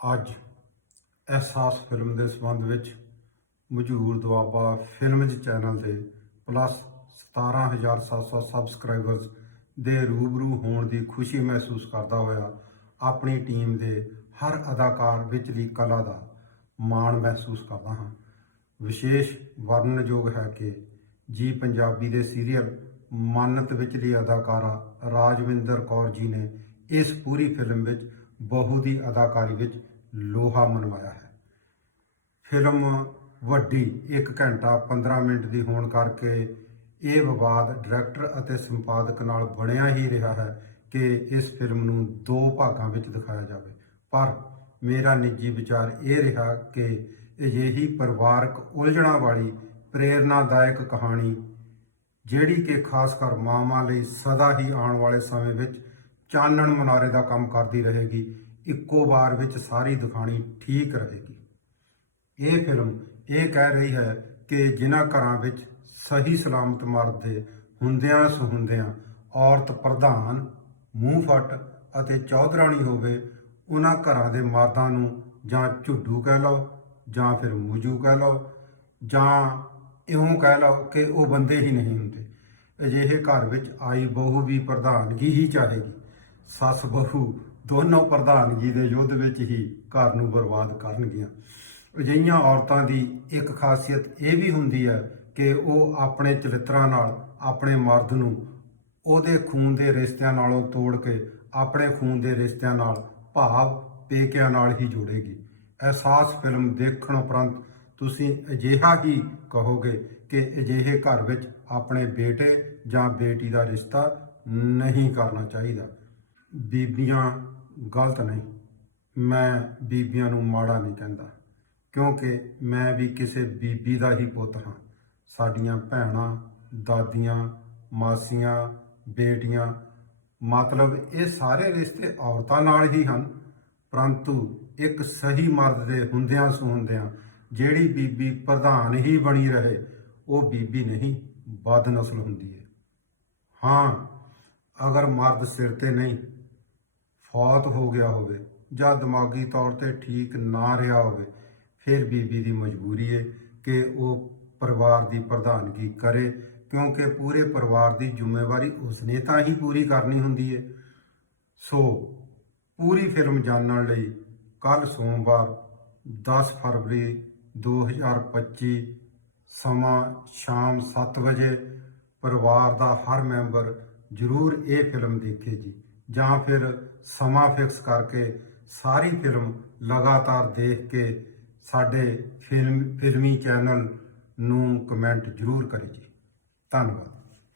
ਅੱਜ ਅਹਿਸਾਸ ਫਿਲਮ ਦੇ ਸੰਬੰਧ ਵਿੱਚ ਮਜ਼ਹੂਰ ਦੁਆਬਾ ਫਿਲਮਜ਼ ਚੈਨਲ ਦੇ ਪਲੱਸ 17700 ਸਬਸਕ੍ਰਾਈਬਰਸ ਦੇ ਰੂਬਰੂ ਹੋਣ ਦੀ ਖੁਸ਼ੀ ਮਹਿਸੂਸ ਕਰਦਾ ਹੋਇਆ ਆਪਣੀ ਟੀਮ ਦੇ ਹਰ ਅਦਾਕਾਰ ਵਿਚਲੀ ਕਲਾ ਦਾ ਮਾਣ ਮਹਿਸੂਸ ਕਰਦਾ ਹਾਂ। ਵਿਸ਼ੇਸ਼ ਵਰਣਨਯੋਗ ਹੈ ਕਿ ਜੀ ਪੰਜਾਬੀ ਦੇ ਸੀਰੀਅਲ ਮਾਨਤ ਵਿੱਚਲੀ ਅਦਾਕਾਰਾ ਰਾਜਵਿੰਦਰ ਕੌਰ ਜੀ ਨੇ ਇਸ ਪੂਰੀ ਫਿਲਮ ਵਿੱਚ ਬਹੂ ਦੀ ਅਦਾਕਾਰੀ ਵਿੱਚ ਲੋਹਾ ਮਨਵਾਇਆ ਹੈ। ਫਿਲਮ ਵੱਡੀ 1 ਘੰਟਾ 15 ਮਿੰਟ ਦੀ ਹੋਣ ਕਰਕੇ ਇਹ ਵਿਵਾਦ ਡਾਇਰੈਕਟਰ ਅਤੇ ਸੰਪਾਦਕ ਨਾਲ ਬਣਿਆ ਹੀ ਰਿਹਾ ਹੈ ਕਿ ਇਸ ਫਿਲਮ ਨੂੰ ਦੋ ਭਾਗਾਂ ਵਿੱਚ ਦਿਖਾਇਆ ਜਾਵੇ। ਪਰ ਮੇਰਾ ਨਿੱਜੀ ਵਿਚਾਰ ਇਹ ਰਿਹਾ ਕਿ ਅਜਿਹੀ ਪਰਿਵਾਰਕ ਉਲਝਣਾ ਵਾਲੀ ਪ੍ਰੇਰਨਾਦਾਇਕ ਕਹਾਣੀ, ਜਿਹੜੀ ਕਿ ਖਾਸ ਕਰ ਮਾਵਾਂ ਲਈ ਸਦਾ ਹੀ ਆਉਣ ਵਾਲੇ ਸਮੇਂ ਵਿੱਚ ਚਾਨਣ ਮਨਾਰੇ ਦਾ ਕੰਮ ਕਰਦੀ ਰਹੇਗੀ, ਇੱਕੋ ਵਾਰ ਵਿੱਚ ਸਾਰੀ ਦਿਖਾਣੀ ਠੀਕ ਰਹੇਗੀ। ਇਹ ਫਿਲਮ ਇਹ ਕਹਿ ਰਹੀ ਹੈ ਕਿ ਜਿਨ੍ਹਾਂ ਘਰਾਂ ਵਿੱਚ ਸਹੀ ਸਲਾਮਤ ਮਰਦ ਦੇ ਹੁੰਦਿਆਂ ਸੁਹੰਦਿਆਂ ਔਰਤ ਪ੍ਰਧਾਨ, ਮੂੰਹ ਫੱਟ ਅਤੇ ਚੌਧਰਾਣੀ ਹੋਵੇ, ਉਹਨਾਂ ਘਰਾਂ ਦੇ ਮਾਦਾਂ ਨੂੰ ਜਾਂ ਝੁੱਡੂ ਕਹਿ ਲਓ ਜਾਂ ਫਿਰ ਮੂਜੂ ਕਹਿ ਲਓ ਜਾਂ ਇਉਂ ਕਹਿ ਲਓ ਕਿ ਉਹ ਬੰਦੇ ਹੀ ਨਹੀਂ ਹੁੰਦੇ। ਅਜਿਹੇ ਘਰ ਵਿੱਚ ਆਈ ਬਹੂ ਵੀ ਪ੍ਰਧਾਨਗੀ ਹੀ ਚਾਹੇਗੀ। ਸੱਸ ਬਹੂ ਦੋਨੋਂ ਪ੍ਰਧਾਨਗੀ ਦੇ ਯੁੱਧ ਵਿੱਚ ਹੀ ਘਰ ਨੂੰ ਬਰਬਾਦ ਕਰਨਗੀਆਂ। ਅਜਿਹੀਆਂ ਔਰਤਾਂ ਦੀ ਇੱਕ ਖਾਸੀਅਤ ਇਹ ਵੀ ਹੁੰਦੀ ਹੈ ਕਿ ਉਹ ਆਪਣੇ ਚਰਿੱਤਰਾਂ ਨਾਲ, ਆਪਣੇ ਮਰਦ ਨੂੰ ਉਹਦੇ ਖੂਨ ਦੇ ਰਿਸ਼ਤਿਆਂ ਨਾਲੋਂ ਤੋੜ ਕੇ ਆਪਣੇ ਖੂਨ ਦੇ ਰਿਸ਼ਤਿਆਂ ਨਾਲ, ਭਾਵ ਪੇਕਿਆਂ ਨਾਲ ਹੀ ਜੋੜੇਗੀ। ਅਹਿਸਾਸ ਫਿਲਮ ਦੇਖਣ ਉਪਰੰਤ ਤੁਸੀਂ ਅਜਿਹਾ ਹੀ ਕਹੋਗੇ ਕਿ ਅਜਿਹੇ ਘਰ ਵਿੱਚ ਆਪਣੇ ਬੇਟੇ ਜਾਂ ਬੇਟੀ ਦਾ ਰਿਸ਼ਤਾ ਨਹੀਂ ਕਰਨਾ ਚਾਹੀਦਾ। ਬੀਬੀਆਂ ਗਲਤ ਨਹੀਂ। ਮੈਂ ਬੀਬੀਆਂ ਨੂੰ ਮਾੜਾ ਨਹੀਂ ਕਹਿੰਦਾ, ਕਿਉਂਕਿ ਮੈਂ ਵੀ ਕਿਸੇ ਬੀਬੀ ਦਾ ਹੀ ਪੁੱਤ ਹਾਂ। ਸਾਡੀਆਂ ਭੈਣਾਂ, ਦਾਦੀਆਂ, ਮਾਸੀਆਂ, ਬੇਟੀਆਂ, ਮਤਲਬ ਇਹ ਸਾਰੇ ਰਿਸ਼ਤੇ ਔਰਤਾਂ ਨਾਲ ਹੀ ਹਨ, ਪਰੰਤੂ ਇੱਕ ਸਹੀ ਮਰਦ ਦੇ ਹੁੰਦਿਆਂ ਸੁਹੰਦਿਆਂ ਜਿਹੜੀ ਬੀਬੀ ਪ੍ਰਧਾਨ ਹੀ ਬਣੀ ਰਹੇ, ਉਹ ਬੀਬੀ ਨਹੀਂ ਬਦ ਨਸਲ ਹੁੰਦੀ ਹੈ ਹਾਂ, ਅਗਰ ਮਰਦ ਸਿਰ ਤੇ ਨਹੀਂ ਫੌਤ ਹੋ ਗਿਆ ਹੋਵੇ ਜਾਂ ਦਿਮਾਗੀ ਤੌਰ ਤੇ ਠੀਕ ਨਾ ਰਿਹਾ ਹੋਵੇ, ਫਿਰ ਬੀਬੀ ਦੀ ਮਜਬੂਰੀ ਹੈ ਕਿ ਉਹ ਪਰਿਵਾਰ ਦੀ ਪ੍ਰਧਾਨਗੀ ਕਰੇ, ਕਿਉਂਕਿ ਪੂਰੇ ਪਰਿਵਾਰ ਦੀ ਜ਼ਿੰਮੇਵਾਰੀ ਉਸਨੇ ਤਾਂ ਹੀ ਪੂਰੀ ਕਰਨੀ ਹੁੰਦੀ ਹੈ ਸੋ ਪੂਰੀ ਫਿਲਮ ਜਾਣਨ ਲਈ ਕੱਲ ਸੋਮਵਾਰ 10 ਫਰਵਰੀ 2025 ਸਮਾਂ ਸ਼ਾਮ 7 ਵਜੇ ਪਰਿਵਾਰ ਦਾ ਹਰ ਮੈਂਬਰ ਜ਼ਰੂਰ ਇਹ ਫਿਲਮ ਦੇਖੇ ਜੀ। ਜਾਂ ਫਿਰ ਸਮਾਂ ਫਿਕਸ ਕਰਕੇ ਸਾਰੀ ਫਿਲਮ ਲਗਾਤਾਰ ਦੇਖ ਕੇ ਸਾਡੇ ਫਿਲਮ ਫਿਲਮੀ ਚੈਨਲ ਨੂੰ ਕਮੈਂਟ ਜ਼ਰੂਰ ਕਰੀ ਜੀ। ਧੰਨਵਾਦ।